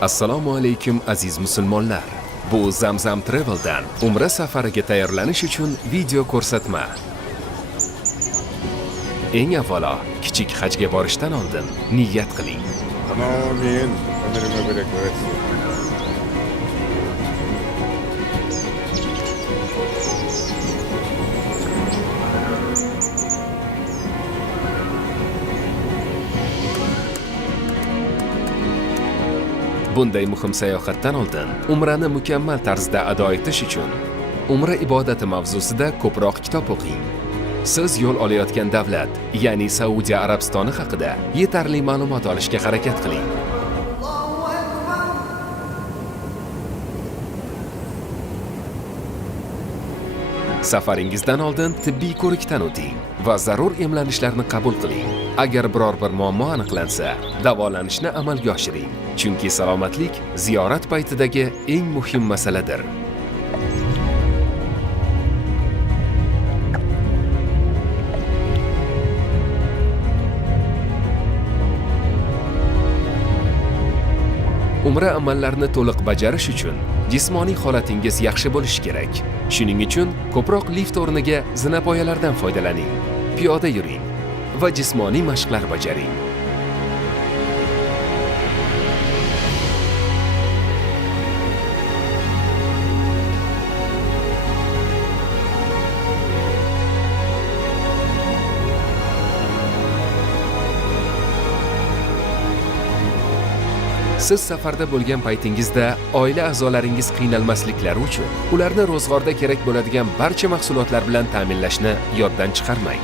Assalomu alaykum aziz musulmonlar. Bu Zamzam Travel'dan Umra safariga tayyorlanish uchun video ko'rsatma. Eng avvalo, kichik hajga borishdan oldin niyat qiling. Amin. Ömrüme bereket versin. Bunday muhim sayohatdan oldin umrani mukammal tarzda ado etish uchun umra ibodati mavzusida ko'proq kitob o'qing. Siz yo'l olayotgan davlat, ya'ni Saudiya Arabistoni haqida yetarli ma'lumot olishga harakat qiling. Safaringizdan oldin tibbiy ko'rikdan o'ting va zarur emlanishlarni qabul qiling. Agar biror bir muammo aniqlansa, davolanishni amalga oshiring, chunki salomatlik ziyorat paytidagi eng muhim masaladir. Umra amallarini to'liq bajarish uchun jismoniy holatingiz yaxshi bo'lishi kerak. Shuning uchun ko'proq lift o'rniga zinapoyalardan foydalaning, piyoda yuring va jismoniy mashqlar bajaring. Siz safarda bo'lgan paytingizda oila a'zolaringiz qiynalmasliklari uchun ularni ro'zg'orda kerak bo'ladigan barcha mahsulotlar bilan ta'minlashni yoddan chiqarmang.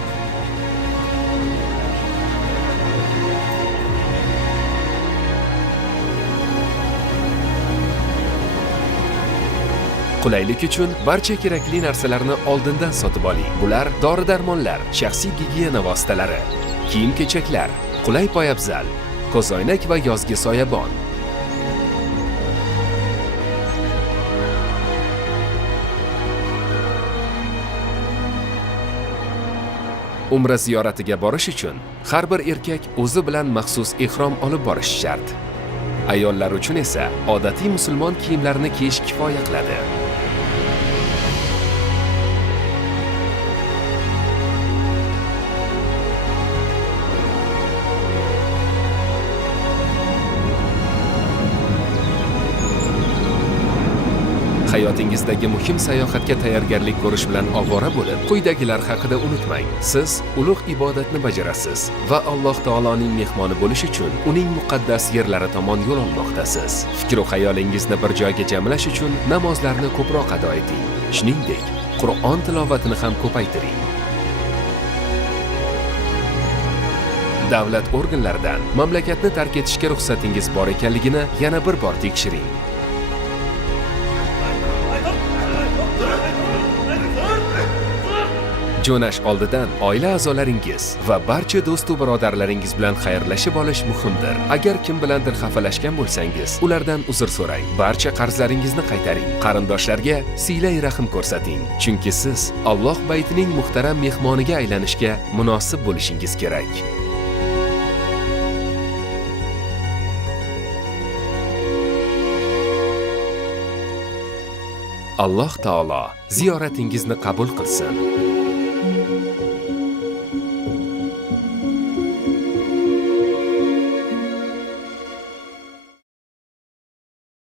Qulaylik uchun barcha kerakli narsalarni oldindan sotib oling. Bular dori-darmonlar, shaxsiy gigiyena vositalari, kiyim-kechaklar, qulay poyabzal, ko'zoynak va yozgi soyabon. Umra ziyoratiga borish uchun har bir erkak o'zi bilan maxsus ihrom olib borishi shart. Ayollar uchun esa odatiy musulmon kiyimlarini kiyish kifoya qiladi. Hayotingizdagi muhim sayohatga tayyorgarlik ko'rish bilan ovora bo'lib, quyidagilar haqida unutmang. Siz ulug' ibodatni bajarasiz va Alloh taoloning mehmoni bo'lish uchun uning muqaddas yerlari tomon yo'l olmoqdasiz. Fikr va xayolingizni bir joyga jamlash uchun namozlarni ko'proq ado eting. Shuningdek, Qur'on tilovatini ham ko'paytiring. Davlat organlaridan mamlakatni tark etishga ruxsatingiz bor ekanligini yana bir bor tekshiring. Jo'nash oldidan oila a'zolaringiz va barcha do'st va birodarlaringiz bilan xayrlashib olish muhimdir. Agar kim bilandir xafalashgan bo'lsangiz, ulardan uzr so'rang. Barcha qarzlaringizni qaytaring. Qarindoshlarga silai rahim ko'rsating, chunki siz Alloh baytining muhtaram mehmoniga aylanishga munosib bo'lishingiz kerak. Alloh taolo ziyoratingizni qabul qilsin.